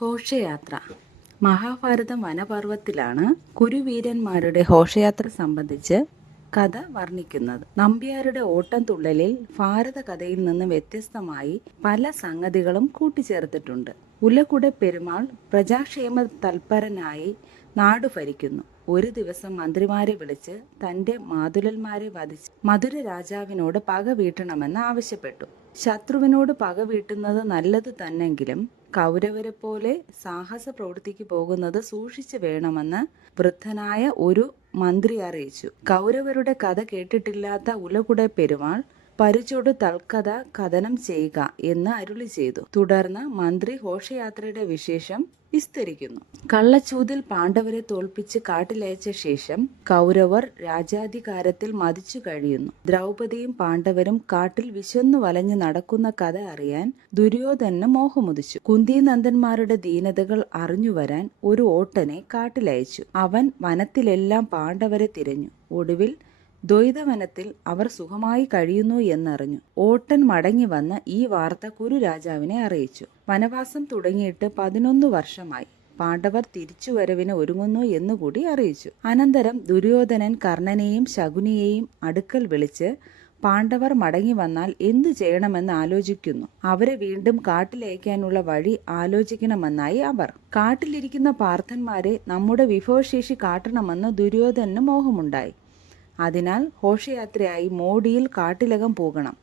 ഘോഷയാത്ര. മഹാഭാരതം വനപർവ്വത്തിലാണ് കുരുവീരന്മാരുടെ ഘോഷയാത്ര സംബന്ധിച്ച് കഥ വർണ്ണിക്കുന്നത്. നമ്പ്യാരുടെ ഓട്ടം തുള്ളലിൽ ഭാരത കഥയിൽ നിന്ന് വ്യത്യസ്തമായി പല സംഗതികളും കൂട്ടിച്ചേർത്തിട്ടുണ്ട്. ഉലകുടെ പെരുമാൾ പ്രജാക്ഷേമ തൽപരനായി നാടു ഭരിക്കുന്നു. ഒരു ദിവസം മന്ത്രിമാരെ വിളിച്ച് തന്റെ മാതുലന്മാരെ വധിച്ച് മധുര രാജാവിനോട് പക വീട്ടണമെന്ന് ആവശ്യപ്പെട്ടു. ശത്രുവിനോട് പക വീട്ടുന്നത് നല്ലത് തന്നെങ്കിലും കൗരവരെ പോലെ സാഹസ പ്രവൃത്തിക്ക് പോകുന്നത് സൂക്ഷിച്ചു വേണമെന്ന് വൃദ്ധനായ ഒരു മന്ത്രി അറിയിച്ചു. കൗരവരുടെ കഥ കേട്ടിട്ടില്ലാത്ത ഉലകുടെ പെരുമാൾ പരിചോട് തൽക്കഥ കഥനം ചെയ്യുക എന്ന് അരുളി ചെയ്തു. തുടർന്ന് മന്ത്രി ഘോഷയാത്രയുടെ വിശേഷം വിസ്തരിക്കുന്നു. കള്ളച്ചൂതിൽ പാണ്ഡവരെ തോൽപ്പിച്ച് കാട്ടിലയച്ച ശേഷം കൗരവർ രാജാധികാരത്തിൽ മതിച്ചു കഴിയുന്നു. ദ്രൗപദിയും പാണ്ഡവരും കാട്ടിൽ വിശന്നു വലഞ്ഞു നടക്കുന്ന കഥ അറിയാൻ ദുര്യോധനന് മോഹമുദിച്ചു. കുന്തിനന്ദന്മാരുടെ ദീനതകൾ അറിഞ്ഞുവരാൻ ഒരു ഓട്ടനെ കാട്ടിലയച്ചു. അവൻ വനത്തിലെല്ലാം പാണ്ഡവരെ തിരഞ്ഞു. ഒടുവിൽ ദ്വൈതവനത്തിൽ അവർ സുഖമായി കഴിയുന്നു എന്നറിഞ്ഞു. ഓട്ടൻ മടങ്ങി വന്ന് ഈ വാർത്ത കുരു രാജാവിനെ അറിയിച്ചു. വനവാസം തുടങ്ങിയിട്ട് 11 വർഷമായി. പാണ്ഡവർ തിരിച്ചുവരവിന് ഒരുങ്ങുന്നു എന്നുകൂടി അറിയിച്ചു. അനന്തരം ദുര്യോധനൻ കർണനെയും ശകുനിയെയും അടുക്കൽ വിളിച്ച് പാണ്ഡവർ മടങ്ങി വന്നാൽ എന്തു ചെയ്യണമെന്ന് ആലോചിക്കുന്നു. അവരെ വീണ്ടും കാട്ടിലയക്കാനുള്ള വഴി ആലോചിക്കണമെന്നായി അവർ. കാട്ടിലിരിക്കുന്ന പാർത്ഥന്മാരെ നമ്മുടെ വിഭവശേഷി കാട്ടണമെന്ന് ദുര്യോധനന് മോഹമുണ്ടായി. അതിനാൽ ഘോഷയാത്രയായി മോടിയിൽ കാട്ടിലകം പോകണം.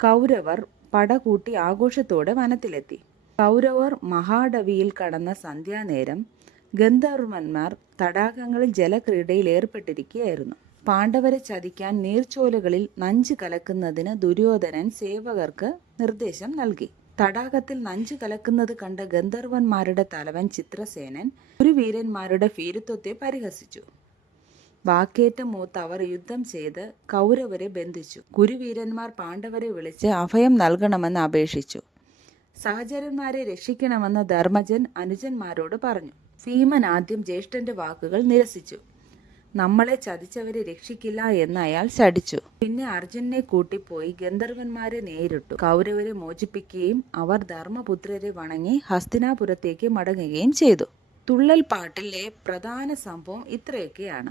കൗരവർ പടകൂട്ടി ആഘോഷത്തോടെ വനത്തിലെത്തി. കൗരവർ മഹാഡവിയിൽ കടന്ന സന്ധ്യാനേരം ഗന്ധർവന്മാർ തടാകങ്ങളിൽ ജലക്രീഡയിൽ ഏർപ്പെട്ടിരിക്കുകയായിരുന്നു. പാണ്ഡവരെ ചതിക്കാൻ നീർച്ചോലകളിൽ നഞ്ച് കലക്കുന്നതിന് ദുര്യോധനൻ സേവകർക്ക് നിർദ്ദേശം നൽകി. തടാകത്തിൽ നഞ്ചു കലക്കുന്നത് കണ്ട ഗന്ധർവന്മാരുടെ തലവൻ ചിത്രസേനൻ ഒരു വീരന്മാരുടെ ഭീരുത്വത്തെ പരിഹസിച്ചു. വാക്കേറ്റം മൂത്ത് അവർ യുദ്ധം ചെയ്ത് കൗരവരെ ബന്ധിച്ചു. കുരുവീരന്മാർ പാണ്ഡവരെ വിളിച്ച് അഭയം നൽകണമെന്ന് അപേക്ഷിച്ചു. സഹചരന്മാരെ രക്ഷിക്കണമെന്ന് ധർമ്മജൻ അനുജന്മാരോട് പറഞ്ഞു. ഭീമൻ ആദ്യം ജ്യേഷ്ഠന്റെ വാക്കുകൾ നിരസിച്ചു. നമ്മളെ ചതിച്ചവരെ രക്ഷിക്കില്ല എന്ന് അയാൾ ശഠിച്ചു. പിന്നെ അർജുനെ കൂട്ടിപ്പോയി ഗന്ധർവന്മാരെ നേരിട്ടു. കൗരവരെ മോചിപ്പിക്കുകയും അവർ ധർമ്മപുത്രരെ വണങ്ങി ഹസ്തിനാപുരത്തേക്ക് മടങ്ങുകയും ചെയ്തു. തുള്ളൽ പാട്ടിലെ പ്രധാന സംഭവം ഇത്രയൊക്കെയാണ്.